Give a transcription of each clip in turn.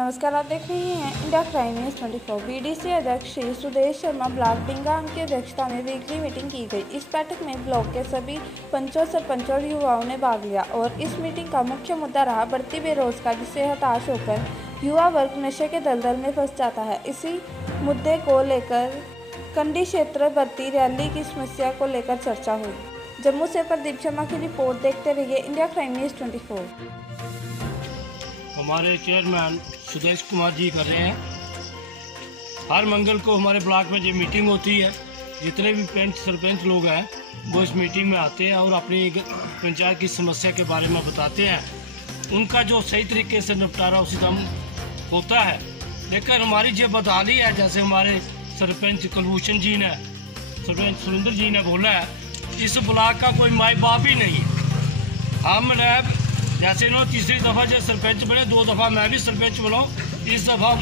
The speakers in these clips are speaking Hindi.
नमस्कार, आप देख रहे हैं इंडिया क्राइम न्यूज़ 24। बीडीसी अध्यक्ष श्री सुदेश शर्मा ब्लॉक डिंगाम की अध्यक्षता में वीकली मीटिंग की गई। इस बैठक में ब्लॉक के सभी पंचों, सरपंचों और युवाओं ने भाग लिया और इस मीटिंग का मुख्य मुद्दा रहा बढ़ती बेरोजगारी से हताश होकर युवा वर्ग नशे के दलदल में फंस जाता है। इसी मुद्दे को लेकर कंडी क्षेत्र बढ़ती रैली की समस्या को लेकर चर्चा हुई। जम्मू से प्रदीप शर्मा की रिपोर्ट देखते रहिए इंडिया क्राइम न्यूज़ 24। हमारे चेयरमैन सुदेश कुमार जी कर रहे हैं। हर मंगल को हमारे ब्लॉक में जो मीटिंग होती है, जितने भी पंच सरपंच लोग हैं वो इस मीटिंग में आते हैं और अपनी पंचायत की समस्या के बारे में बताते हैं। उनका जो सही तरीके से निपटारा उसी दम होता है। लेकिन हमारी जो बदहाली है, जैसे हमारे सरपंच कुलभूषण जी ने, सरपंच सुरेंद्र जी ने बोला है, इस ब्लॉक का कोई माई बाप ही नहीं है। हमने जैसे इन्होंने तीसरी दफ़ा जो सरपंच बने, 2 दफ़ा मैं भी सरपंच बना, इस दफ़ा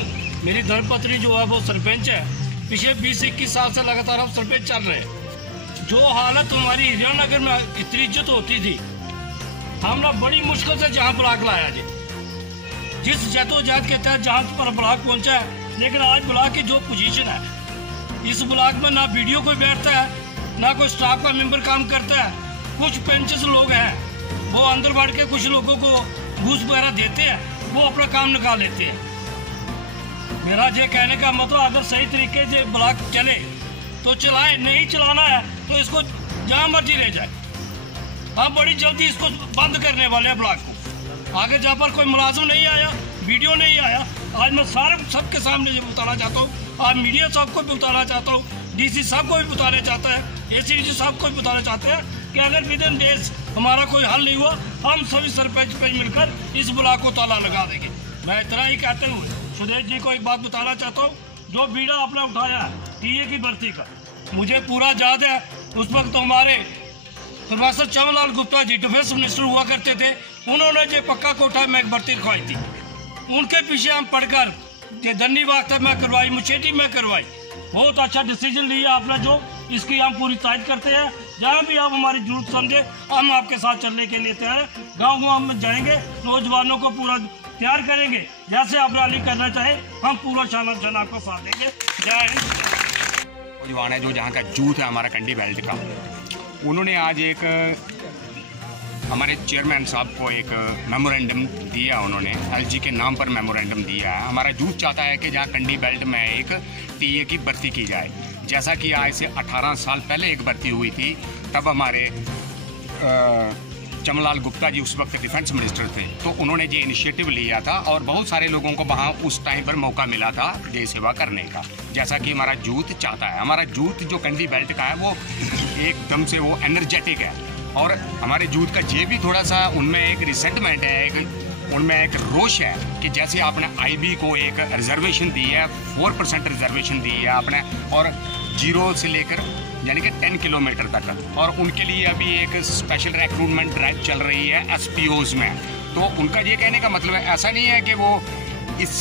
मेरी धर्मपत्नी जो है वो सरपंच है। पिछले 20-21 साल से लगातार हम सरपंच चल रहे हैं। जो हालत हमारी हीरानगर में इतनी इज्जत होती थी, हमने बड़ी मुश्किल से जहाँ ब्लॉक लाया जी, जिस जदोजहद के तहत जहाँ पर ब्लॉक पहुँचा है। लेकिन आज ब्लॉक की जो पोजीशन है, इस ब्लॉक में ना वीडियो कोई बैठता है, ना कोई स्टाफ का मेंबर काम करता है। कुछ पेंचेस लोग हैं वो अंदर बढ़ के कुछ लोगों को घूस वगैरह देते हैं, वो अपना काम निकाल लेते हैं। मेरा ये कहने का मतलब, अगर सही तरीके से ब्लॉक चले तो चलाए, नहीं चलाना है तो इसको जहाँ मर्जी ले जाए। हम बड़ी जल्दी इसको बंद करने वाले हैं ब्लॉक को। आगे जहाँ पर कोई मुलाजिम नहीं आया, वीडियो नहीं आया, आज मैं सबके सामने ये बताना चाहता हूँ, आज मीडिया साहब को भी बताना चाहता हूँ, DC साहब को भी बताना चाहता है, ACDC साहब को भी बताना चाहते हैं कि अगर विदिन डेज हमारा कोई हल नहीं हुआ, हम सभी सरपंच मिलकर इस ब्लॉक को ताला लगा देंगे। मैं इतना ही कहते हुए सुदेश जी को एक बात बताना चाहता हूँ। जो बीड़ा आपने उठाया है टीए की भर्ती का, मुझे पूरा याद है। उस वक्त तो हमारे professor Chamanlal Gupta ji defence minister हुआ करते थे, उन्होंने जो पक्का कोठा में भर्ती रखवाई थी, उनके पीछे हम पढ़कर ये धन्यवाद मैं करवाई, मुचेटी में करवाई। बहुत अच्छा डिसीजन लिया आपने, जो इसकी हम पूरी तारीफ करते हैं। जहाँ भी आप हमारी जरूरत समझे, हम आपके साथ चलने के लिए तैयार हैं। गाँव में जाएंगे, नौजवानों को पूरा तैयार करेंगे। जैसे आप रैली करना चाहे, हम पूरा शान आपको साथ देंगे। जय हिंद। नौजवान है जो जहाँ का यूथ है हमारा कंडी बेल्ट का, उन्होंने आज एक हमारे चेयरमैन साहब को एक मेमोरेंडम दिया। उन्होंने LG के नाम पर मेमोरेंडम दिया है। हमारा यूथ चाहता है कि जहाँ कंडी बेल्ट में एक टीए की भर्ती की जाए। जैसा कि आज से 18 साल पहले एक भर्ती हुई थी, तब हमारे चमनलाल गुप्ता जी उस वक्त डिफेंस मिनिस्टर थे, तो उन्होंने ये इनिशिएटिव लिया था और बहुत सारे लोगों को वहाँ उस टाइम पर मौका मिला था देश सेवा करने का, जैसा कि हमारा यूथ चाहता है। हमारा यूथ जो कंडी बेल्ट का है वो एकदम से वो एनर्जेटिक है और हमारे यूथ का ये भी थोड़ा सा उनमें एक रिसेंटमेंट है, उनमें एक रोष है कि जैसे आपने IB को एक रिजर्वेशन दी है, 4% रिजर्वेशन दी है आपने, और 0 से लेकर यानी कि 10 किलोमीटर तक, और उनके लिए अभी एक स्पेशल रिक्रूटमेंट ड्राइव चल रही है SPOs में। तो उनका ये कहने का मतलब है, ऐसा नहीं है कि वो इस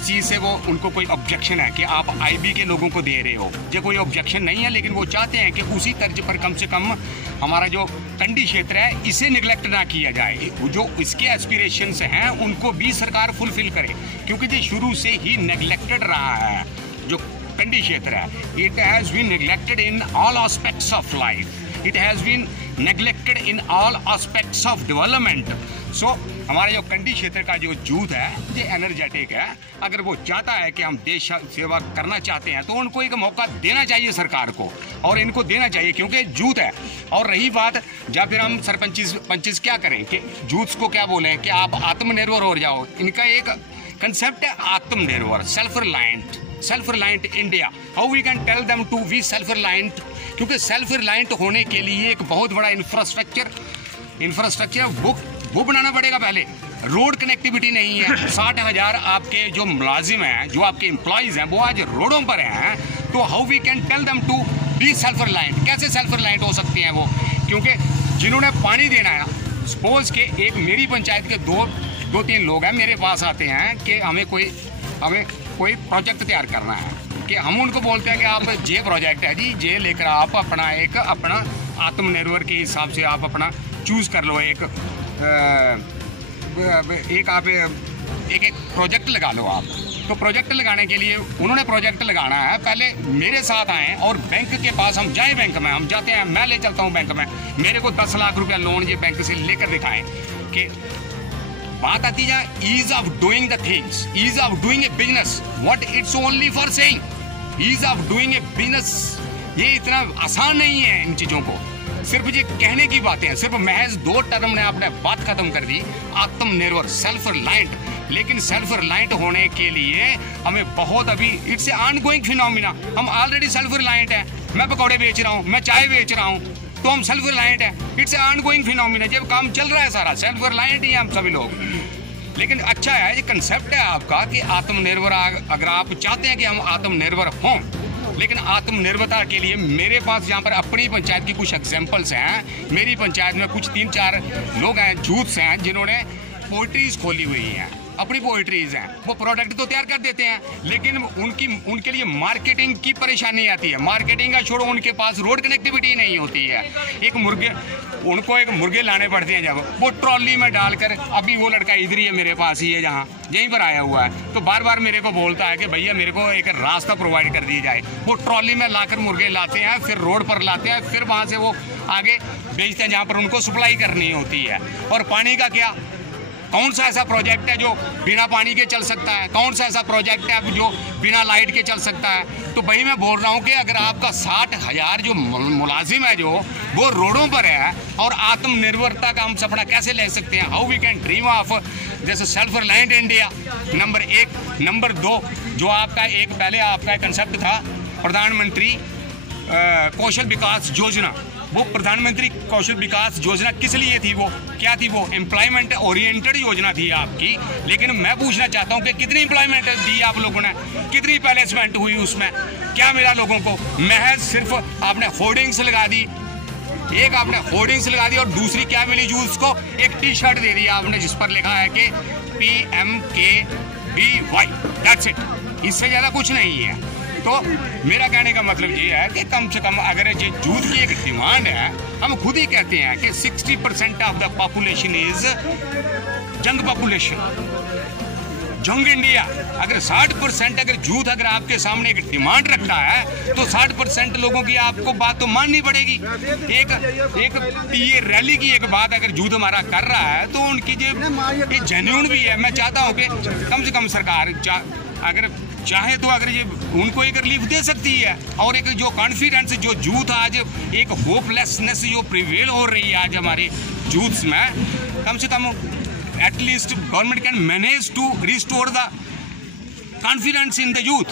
चीज़ से वो उनको कोई ऑब्जेक्शन है कि आप IB के लोगों को दे रहे हो, ये कोई ऑब्जेक्शन नहीं है। लेकिन वो चाहते हैं कि उसी तर्ज पर कम से कम हमारा जो कंडी क्षेत्र है इसे निगलेक्ट ना किया जाए। जो इसके एस्पिरेशंस हैं उनको भी सरकार फुलफिल करे, क्योंकि ये शुरू से ही नेगलेक्टेड रहा है। जो कंडी क्षेत्र है, it has been neglected in all aspects of life, it has been neglected in all aspects of development. So हमारे जो कंडी क्षेत्र का जो यूथ है ये एनर्जेटिक है। अगर वो चाहता है कि हम देश सेवा करना चाहते हैं तो उनको एक मौका देना चाहिए सरकार को, और इनको देना चाहिए क्योंकि यूथ है। और रही बात, जब फिर हम पंचिस क्या करें कि यूथ को क्या बोलें कि आप आत्मनिर्भर हो जाओ। इनका एक कंसेप्ट है आत्मनिर्भर, self reliant India. How we can tell them to be self reliant, क्योंकि सेल्फ रिलायंट होने के लिए एक बहुत बड़ा इंफ्रास्ट्रक्चर वो बनाना पड़ेगा। पहले रोड कनेक्टिविटी नहीं है। 60,000 आपके जो मुलाजिम हैं, जो आपके एम्प्लॉयज़ हैं, वो आज रोडों पर हैं। तो how we can tell them to be self reliant, कैसे सेल्फ रिलायंट हो सकते हैं वो? क्योंकि जिन्होंने पानी देना है, सपोज के एक मेरी पंचायत के 2-3 लोग हैं मेरे पास आते हैं कि हमें कोई प्रोजेक्ट तैयार करना है, कि हम उनको बोलते हैं कि आप ये प्रोजेक्ट है जी, ये लेकर आप अपना आत्मनिर्भर के हिसाब से आप अपना चूज़ कर लो। एक आप एक प्रोजेक्ट लगा लो आप। तो प्रोजेक्ट लगाने के लिए उन्होंने प्रोजेक्ट लगाना है, पहले मेरे साथ आएँ और बैंक के पास हम जाएँ। बैंक में हम जाते हैं, मैं ले चलता हूँ बैंक में, मेरे को 10 लाख रुपया लोन ये बैंक से लेकर दिखाएं कि बात आती है ease of doing the things, ease of doing a business, what it's only for saying ease of doing a business. ये इतना आसान नहीं है इन चीज़ों को, सिर्फ ये कहने की बातें हैं। सिर्फ महज 2 टर्म ने आपने बात खत्म कर दी, आत्मनिर्भर, सेल्फ रिलायंट। लेकिन सेल्फ रिलायंट होने के लिए हमें बहुत अभी इट्स ए ऑनगोइंग फिनोमिना। हम ऑलरेडी सेल्फ रिलायंट हैं। मैं पकौड़े बेच रहा हूँ, मैं चाय बेच रहा हूँ, तो हम सेल्फ रिलायंट हैं। इट्स ए ऑनगोइंग फिनोमिना, जब काम चल रहा है सारा सेल्फ रिलायंट ही है हम सभी लोग। लेकिन अच्छा है, ये कंसेप्ट है आपका कि आत्मनिर्भर, अगर आप चाहते हैं कि हम आत्मनिर्भर हों, लेकिन आत्मनिर्भरता के लिए मेरे पास यहाँ पर अपनी पंचायत की कुछ एग्जांपल्स हैं। मेरी पंचायत में कुछ 3-4 लोग हैं, यूथ्स हैं, जिन्होंने पोइट्रीज खोली हुई हैं, अपनी पोइट्रीज हैं। वो प्रोडक्ट तो तैयार कर देते हैं, लेकिन उनके लिए मार्केटिंग की परेशानी आती है। मार्केटिंग का छोड़ो, उनके पास रोड कनेक्टिविटी नहीं होती है। उनको एक मुर्गे लाने पड़ते हैं, जब वो ट्रॉली में डालकर, अभी वो लड़का इधर ही है मेरे पास ही है, जहाँ यहीं पर आया हुआ है, तो बार बार मेरे को बोलता है कि भैया मेरे को एक रास्ता प्रोवाइड कर दिया जाए। वो ट्रॉली में लाकर मुर्गे लाते हैं, फिर रोड पर लाते हैं, फिर वहाँ से वो आगे बेचते हैं जहाँ पर उनको सप्लाई करनी होती है। और पानी का क्या, कौन सा ऐसा प्रोजेक्ट है जो बिना पानी के चल सकता है? कौन सा ऐसा प्रोजेक्ट है जो बिना लाइट के चल सकता है? तो भाई मैं बोल रहा हूँ कि अगर आपका 60,000 जो मुलाजिम है जो वो रोडों पर है, और आत्मनिर्भरता का हम सपना कैसे ले सकते हैं? How we can dream of जैसे self reliant India, number 1। Number 2, जो आपका एक पहले आपका एक कंसेप्ट था प्रधानमंत्री कौशल विकास योजना। वो प्रधानमंत्री कौशल विकास योजना किस लिए थी? वो क्या थी? वो एम्प्लॉयमेंट ओरिएंटेड योजना थी आपकी। लेकिन मैं पूछना चाहता हूँ कि कितनी एम्प्लॉयमेंट दी आप लोगों ने, कितनी प्लेसमेंट हुई उसमें, क्या मिला लोगों को? महज सिर्फ आपने होर्डिंग्स लगा दी, एक आपने होर्डिंग्स लगा दी, और दूसरी क्या मिली यूथ को? एक टी-शर्ट दे दी आपने जिस पर लिखा है कि PMKVY, दैट्स इट। इससे ज़्यादा कुछ नहीं है। तो मेरा कहने का मतलब ये है कि कम से कम अगर ये यूथ की एक डिमांड है, हम खुद ही कहते हैं कि 60% of the population is young population, young India. अगर 60% अगर यूथ अगर आपके सामने एक डिमांड रखता है, तो 60% लोगों की आपको बात तो माननी पड़ेगी। एक ये रैली की एक बात अगर यूथ हमारा कर रहा है, तो उनकी जो जेन्युइन भी है। मैं चाहता हूँ कि कम से कम सरकार अगर चाहे तो अगर ये उनको एक रिलीफ दे सकती है, और एक जो कॉन्फिडेंस जो यूथ आज एक होपलेसनेस जो प्रिवेल हो रही है आज हमारे यूथ्स में, कम से कम at least government can manage to restore the confidence in the youth.